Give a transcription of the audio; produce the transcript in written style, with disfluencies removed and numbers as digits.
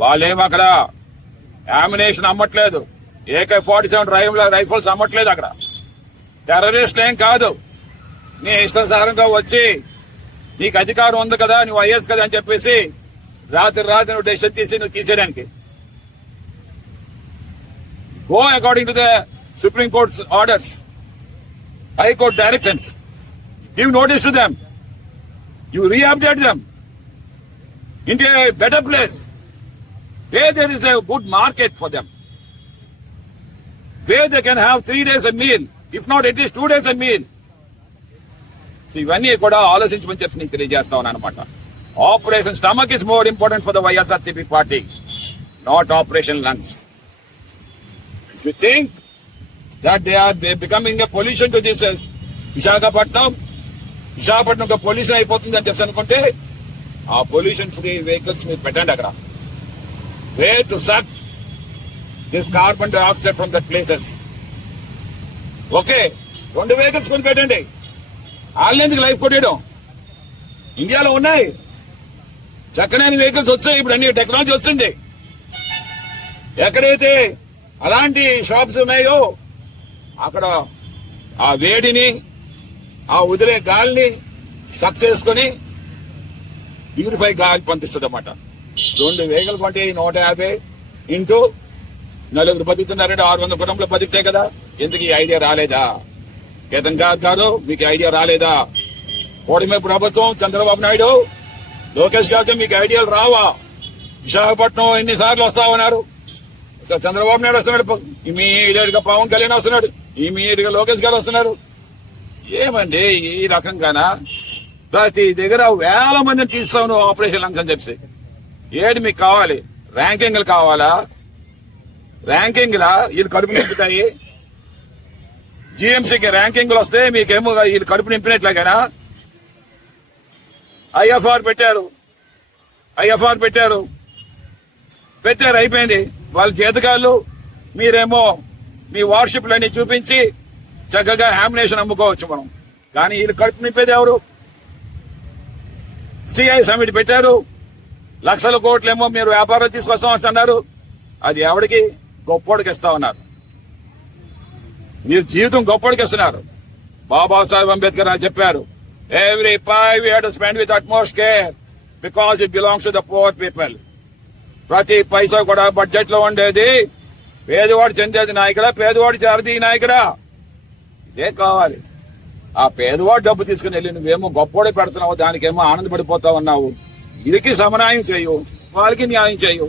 వాళ్ళేం అక్కడ ammunition అమ్మట్లేదు, AK-47 rifles అమ్మట్లేదు. అక్కడ టెర్రరిస్టులు ఏం కాదు. నీ ఇష్టానుసారంగా వచ్చి నీకు అధికారం ఉంది కదా, నువ్వు ఐఎస్ కదా అని చెప్పేసి రాత్రి నువ్వు డెసిషన్ నువ్వు తీసేయడానికి. Go according to the supreme court's orders, high court directions. Give notice to them, you reupdate them into a better place where there is a good market for them, where they can have 3 days a meal, if not at least 2 days a meal. ఇవన్నీ కూడా ఆలోచించమని చెప్పి నేను తెలియజేస్తా ఉన్నాను అనమాట. Operation stomach is more important for the YSRCP party, not operation lungs. If you think that they are becoming a pollution to this Visakhapatnam ఒక pollution అయిపోతుంది అని చెప్పి అనుకుంటే ఆ పొల్యూషన్ ఫ్రీ వెహికల్స్ మీరు పెట్టండి అక్కడ. Way to suck this carbon dioxide from that places. Okay, 2 vehicles కొని పెట్టండి. వాళ్ళెందుకు లైఫ్ కొట్టేయడం? ఇండియాలో ఉన్నాయి చక్కనైన వెహికల్స్ వచ్చాయి. ఇప్పుడు అన్ని టెక్నాలజీ వచ్చింది. ఎక్కడైతే అలాంటి షాప్స్ ఉన్నాయో అక్కడ ఆ వేడిని, ఆ వదిలే గాలిని సక్ చేసుకుని ప్యూరిఫై గాలి పంపిస్తుంది అన్నమాట. 2 వెహికల్ కొంటే 150 ఇంటూ 4 బతుకుతున్నారంటే 600 కుటుంబంలో బతికితే కదా. ఎందుకు ఈ ఐడియా రాలేదా? కేతన్ గారు మీకు ఐడియా రాలేదా? కూటమి ప్రభుత్వం, చంద్రబాబు నాయుడు, లోకేష్ గారితో మీకు ఐడియాలు రావా? విశాఖపట్నం ఎన్నిసార్లు వస్తామన్నారు. చంద్రబాబు నాయుడు వస్తున్నాడు, ఇమీడియట్ గా పవన్ కళ్యాణ్ వస్తున్నాడు, ఇమీడియట్ గా లోకేష్ గారు వస్తున్నారు. ఏమండి ఈ రకంగానా? ప్రతి దగ్గర 1000 మందిని తీస్తాను ఆపరేషన్ లంగ్స్ అని చెప్పి. ఏది మీకు కావాలి? ర్యాంకింగ్లు కావాలా? ర్యాంకింగ్లా వీళ్ళు కడుపు నింపుతాయి. జిఎంసీకి ర్యాంకింగ్లు వస్తే మీకేమో వీళ్ళు కడుపు నింపినట్లుగానా? ఐఎఫ్ఆర్ పెట్టారు, అయిపోయింది. వాళ్ళ చేతకాళ్ళు. మీరేమో మీ వార్షిప్లన్నీ చూపించి చక్కగా హామినేషన్ అమ్ముకోవచ్చు మనం. కానీ వీళ్ళు కడుపు నింపేది ఎవరు? సిఐ సమిట్ పెట్టారు, లక్షల కోట్లేమో మీరు వ్యాపారాలు తీసుకొస్తామన్నారు. అది ఎవడికి? గొప్పోడికి ఇస్తా ఉన్నారు. మీరు జీవితం గొప్పోడికి ఇస్తున్నారు. బాబాసాహెబ్ అంబేద్కర్ అని చెప్పారు, every pie we have to spend with utmost care because it belongs to the poor people. ప్రతి పైసా కూడా బడ్జెట్ లో ఉండేది పేదవాడు చెందేది నాయకుడా, పేదవాడు చేరది నాయకుడా? ఇదే కావాలి. ఆ పేదవాడు డబ్బు తీసుకుని వెళ్ళి నువ్వేమో గొప్పోడే పెడుతున్నావు, దానికేమో ఆనందపడిపోతా ఉన్నావు. వీరికి సమన్యాయం చేయు, వాళ్ళకి న్యాయం చేయు.